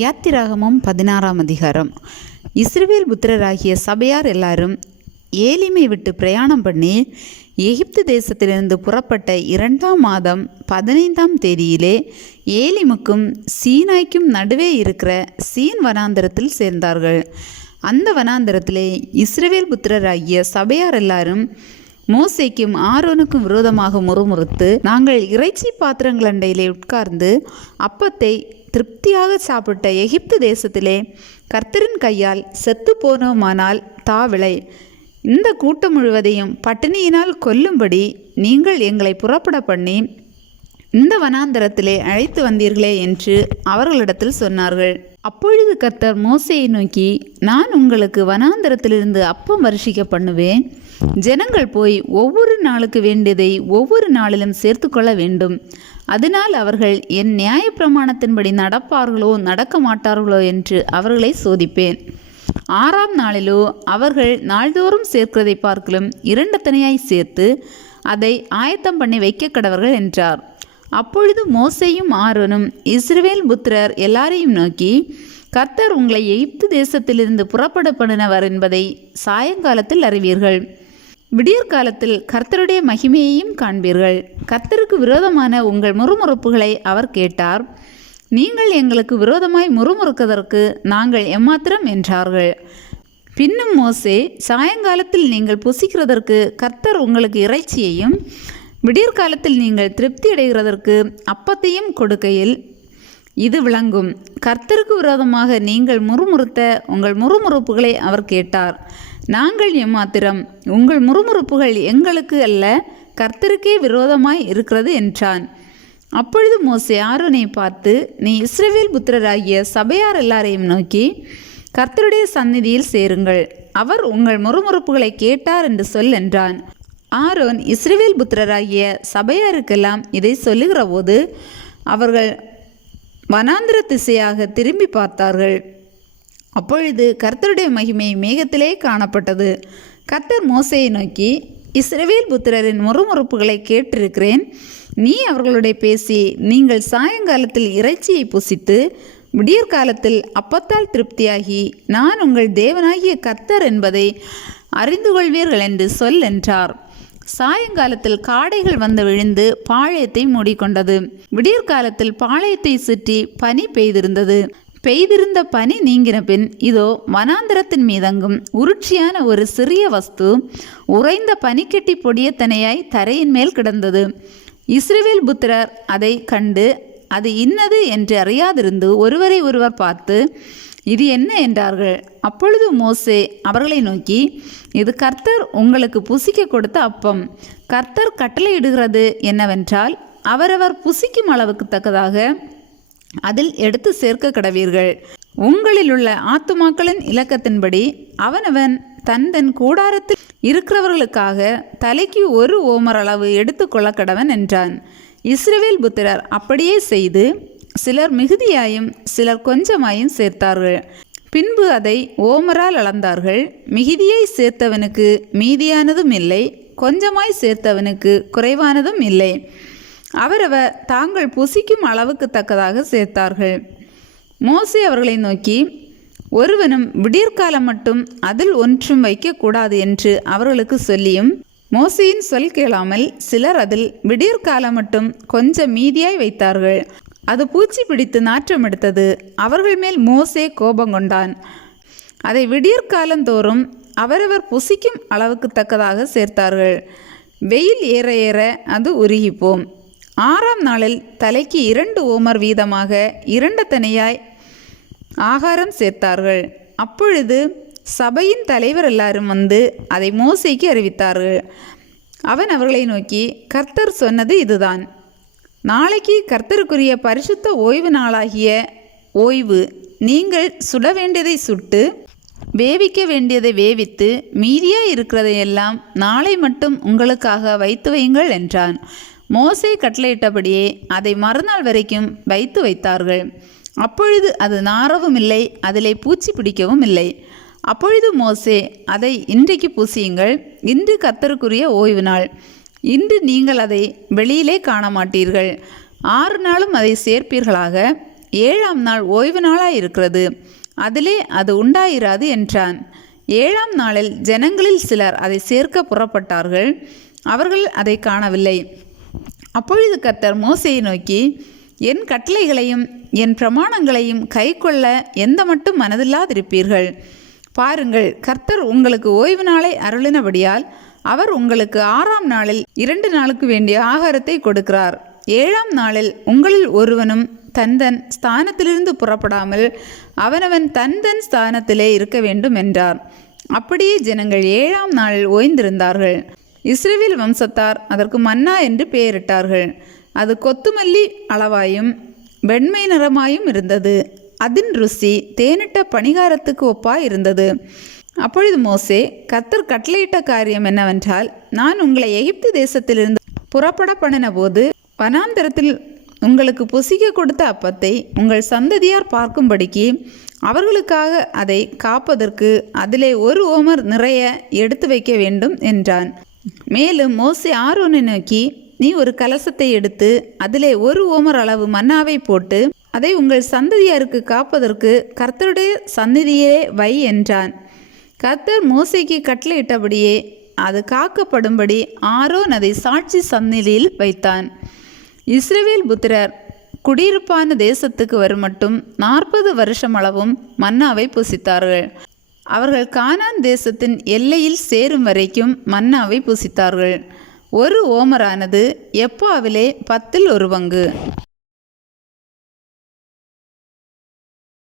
யாத்திராகமம் 16ஆம் அதிகாரம். இஸ்ரவேல் புத்திரராகிய சபையார் எல்லாரும் ஏலிமை விட்டு பிரயாணம் பண்ணி எகிப்து தேசத்திலிருந்து புறப்பட்ட 2ஆம் மாதம் 15ஆம் தேதியிலே ஏலிமுக்கும் சீனாய்க்கும் நடுவே இருக்கிற சீன் வனாந்தரத்தில் சேர்ந்தார்கள். அந்த வனாந்தரத்திலே இஸ்ரவேல் புத்திரராகிய சபையார் எல்லாரும் மோசேக்கும் ஆரோனுக்கும் விரோதமாக முறுமுறுத்து, நாங்கள் இறைச்சி பாத்திரங்கள் அண்டையிலே உட்கார்ந்து அப்பத்தை திருப்தியாக சாப்பிட்ட எகிப்து தேசத்திலே கர்த்தரின் கையால் செத்து போனோமானால் தாவிளை, இந்த கூட்டம் முழுவதையும் பட்டினியினால் கொல்லும்படி நீங்கள் எங்களை புறப்பட பண்ணி இந்த வனாந்தரத்திலே அழைத்து வந்தீர்களே என்று அவர்களிடத்தில் சொன்னார்கள். அப்பொழுது கர்த்தர் மோசேயை நோக்கி, நான் உங்களுக்கு வனாந்தரத்திலிருந்து அப்பம் வருஷிக்க பண்ணுவேன். ஜனங்கள் போய் ஒவ்வொரு நாளுக்கு வேண்டியதை ஒவ்வொரு நாளிலும் சேர்த்து கொள்ள வேண்டும். அதனால் அவர்கள் என் நியாயப்பிரமாணத்தின்படி நடப்பார்களோ நடக்க மாட்டார்களோ என்று அவர்களை சோதிப்பேன். 6ஆம் நாளிலோ அவர்கள் நாள்தோறும் சேர்க்கிறதை பார்க்கலும் 2 தனியாய் சேர்த்து அதை ஆயத்தம் பண்ணி வைக்க கடவர்கள் என்றார். அப்பொழுது மோசேயும் ஆரோனும் இஸ்ரவேல் புத்திரர் எல்லாரையும் நோக்கி, கர்த்தர் உங்களை எகிப்து தேசத்திலிருந்து புறப்பட பண்ணினவர் என்பதை சாயங்காலத்தில் அறிவீர்கள். விடியற்காலத்தில் கர்த்தருடைய மகிமையையும் காண்பீர்கள். கர்த்தருக்கு விரோதமான உங்கள் முறுமுறுப்புகளை அவர் கேட்டார். நீங்கள் எங்களுக்கு விரோதமாய் முறுமுறுக்கதற்கு நாங்கள் எம்மாத்திரம் என்றார்கள். பின்னும் மோசே, சாயங்காலத்தில் நீங்கள் புசிக்கிறதற்கு கர்த்தர் உங்களுக்கு இறைச்சியையும் விடியற்காலத்தில் நீங்கள் திருப்தி அடைகிறதற்கு அப்பத்தையும் கொடுக்கையில் இது விளங்கும். கர்த்தருக்கு விரோதமாக நீங்கள் முறுமுறுத்த உங்கள் முறுமுறுப்புகளை அவர் கேட்டார். நாங்கள் எம்மாத்திரம், உங்கள் முறுமுறுப்புகள் எங்களுக்கு அல்ல, கர்த்தருக்கே விரோதமாய் இருக்கிறது என்றான். அப்பொழுது மோசே ஆரோனை பார்த்து, நீ இஸ்ரவேல் புத்திரராகிய சபையார் எல்லாரையும் நோக்கி, கர்த்தருடைய சந்நிதியில் சேருங்கள், அவர் உங்கள் முறுமுறுப்புகளை கேட்டார் என்று சொல் என்றான். ஆரோன் இஸ்ரவேல் புத்திரராகிய சபையாருக்கெல்லாம் இதை சொல்லுகிற போது அவர்கள் வனாந்திர திசையாக திரும்பி பார்த்தார்கள். அப்பொழுது கர்த்தருடைய மகிமை மேகத்திலே காணப்பட்டது. கர்த்தர் மோசேயை நோக்கி, இஸ்ரவேல் புத்திரரின் முறுமுறுப்புகளை கேட்டிருக்கிறேன். நீ அவர்களுடைய பேசி, நீங்கள் சாயங்காலத்தில் இறைச்சியை புசித்து விடியற்காலத்தில் அப்பத்தால் திருப்தியாகி நான் உங்கள் தேவனாகிய கர்த்தர் என்பதை அறிந்து கொள்வீர்கள் என்று சொல் என்றார். சாயங்காலத்தில் காடைகள் வந்து விழுந்து பாளையத்தை மூடிக்கொண்டது. விடியற்காலத்தில் பாளையத்தை சுற்றி பனி பெய்திருந்தது. பெய்திருந்த பனி நீங்கின பின் இதோ வனாந்தரத்தின் மீதங்கும் உருட்சியான ஒரு சிறிய வஸ்து உறைந்த பனிக்கட்டி பொடியத்தனையாய் தரையின் மேல் கிடந்தது. இஸ்ரவேல் புத்திரர் அதை கண்டு அது இன்னது என்று அறியாதிருந்து ஒருவரை ஒருவர் பார்த்து, இது என்ன என்றார்கள். அப்பொழுது மோசே அவர்களை நோக்கி, இது கர்த்தர் உங்களுக்கு புசிக்க கொடுத்த அப்பம். கர்த்தர் கட்டளையிடுகிறது என்னவென்றால், அவரவர் புசிக்கும் அளவுக்கு தக்கதாக அதில் எடுத்து சேர்க்க கடவீர்கள். உங்களில் உள்ள ஆத்துமாக்களின் இலக்கத்தின்படி அவனவன் தன் கூடாரத்தில் இருக்கிறவர்களுக்காக தலைக்கு 1 ஓமர் அளவு எடுத்து கொள்ள கடவன் என்றான். இஸ்ரவேல் புத்திரர் அப்படியே செய்து சிலர் மிகுதியாயும் சிலர் கொஞ்சமாயும் சேர்த்தார்கள். பின்பு அதை ஓமரால் அளந்தார்கள். மிகுதியை சேர்த்தவனுக்கு மீதியானதும் இல்லை, கொஞ்சமாய் சேர்த்தவனுக்கு குறைவானதும் இல்லை. அவரவர் தாங்கள் புசிக்கும் அளவுக்கு தக்கதாக சேர்த்தார்கள். மோசே அவர்களை நோக்கி, ஒருவனும் விடியற்காலம் மட்டும் அதில் ஒன்றும் வைக்கக்கூடாது என்று அவர்களுக்கு சொல்லியும், மோசேயின் சொல் கேளாமல் சிலர் அதில் விடியற்காலம் மட்டும் கொஞ்சம் மீதியாய் வைத்தார்கள். அது பூச்சி பிடித்து நாற்றம் எடுத்தது. அவர்கள் மேல் மோசே கோபங்கொண்டான். அதை விடியற்காலந்தோறும் அவரவர் புசிக்கும் அளவுக்கு தக்கதாக சேர்த்தார்கள். வெயில் ஏற ஏற அது உருகிப்போம். 6ஆம் நாளில் தலைக்கு 2 ஓமர் வீதமாக 2 தனியாய் ஆகாரம் சேர்த்தார்கள். அப்பொழுது சபையின் தலைவர் எல்லாரும் வந்து அதை மோசேக்கு அறிவித்தார்கள். அவன் அவர்களை நோக்கி, கர்த்தர் சொன்னது இதுதான். நாளைக்கு கர்த்தருக்குரிய பரிசுத்த ஓய்வு நாளாகிய ஓய்வு. நீங்கள் சுட வேண்டியதை சுட்டு வேவிக்க வேண்டியதை வேவித்து மீதியாக இருக்கிறதையெல்லாம் நாளை மட்டும் உங்களுக்காக வைத்து வையுங்கள் என்றான். மோசே கட்டளையிட்டபடியே அதை மறுநாள் வரைக்கும் வைத்து வைத்தார்கள். அப்பொழுது அது நாறவும் இல்லை, அதிலே பூச்சி பிடிக்கவும் இல்லை. அப்பொழுது மோசே, அதை இன்றைக்கு பூசியுங்கள், இன்று கர்த்தருக்குரிய ஓய்வு நாள், இன்று நீங்கள் அதை வெளியிலே காண மாட்டீர்கள், 6 நாளும் அதை சேர்ப்பீர்களாக, 7ஆம் நாள் ஓய்வு நாளாயிருக்கிறது, அதிலே அது உண்டாயிராது என்றான். 7ஆம் நாளில் ஜனங்களில் சிலர் அதை சேர்க்க புறப்பட்டார்கள். அவர்கள் அதை காணவில்லை. அப்பொழுது கர்த்தர் மோசேயை நோக்கி, என் கட்டளைகளையும் என் பிரமாணங்களையும் கைக்கொள்ள எந்த மட்டும் மனதில்லாதிருப்பீர்கள்? பாருங்கள், கர்த்தர் உங்களுக்கு ஓய்வு நாளை அருளினபடியால் அவர் உங்களுக்கு 6ஆம் நாளில் 2 நாளுக்கு வேண்டிய ஆகாரத்தை கொடுக்கிறார். 7ஆம் நாளில் உங்களில் ஒருவனும் தன் ஸ்தானத்திலிருந்து புறப்படாமல் அவனவன் தன் ஸ்தானத்திலே இருக்க வேண்டும் என்றார். அப்படியே ஜனங்கள் 7ஆம் நாளில் ஓய்ந்திருந்தார்கள். இஸ்ரவேல் வம்சத்தார் அதற்கு மன்னா என்று பெயரிட்டார்கள். அது கொத்துமல்லி அளவாயும் வெண்மை நிறமாயும் இருந்தது. அதன் ருசி தேனிட்ட பணிகாரத்துக்கு ஒப்பாய் இருந்தது. அப்பொழுது மோசே, கர்த்தர் கட்டளையிட்ட காரியம் என்னவென்றால், நான் உங்களை எகிப்து தேசத்திலிருந்து புறப்பட பண்ணின போது வனாந்தரத்தில் உங்களுக்கு புசிக்க கொடுத்த அப்பத்தை உங்கள் சந்ததியார் பார்க்கும்படிக்கு அவர்களுக்காக அதை காப்பதற்கு அதிலே 1 ஓமர் நிறைய எடுத்து வைக்க வேண்டும் என்றான். மேலும் மோசே ஆரோனை நோக்கி, நீ ஒரு கலசத்தை எடுத்து அதிலே 1 ஓமர் அளவு மன்னாவை போட்டு அதை உங்கள் சந்ததியாருக்கு காப்பதற்கு கர்த்தருடைய சந்நிதியிலே வை என்றான். கர்த்தர் மோசேக்கு கட்டளையிட்டபடியே அது காக்கப்படும்படி ஆரோன் அதை சாட்சி சந்நிதியில் வைத்தான். இஸ்ரவேல் புத்திரர் குடியிருப்பான தேசத்துக்கு வருமட்டும் 40 வருஷம் அளவும் மன்னாவை புசித்தார்கள். அவர்கள் கானான் தேசத்தின் எல்லையில் சேரும் வரைக்கும் மன்னாவை புசித்தார்கள். 1 ஓமரானது எப்பாவிலே 10 1 பங்கு.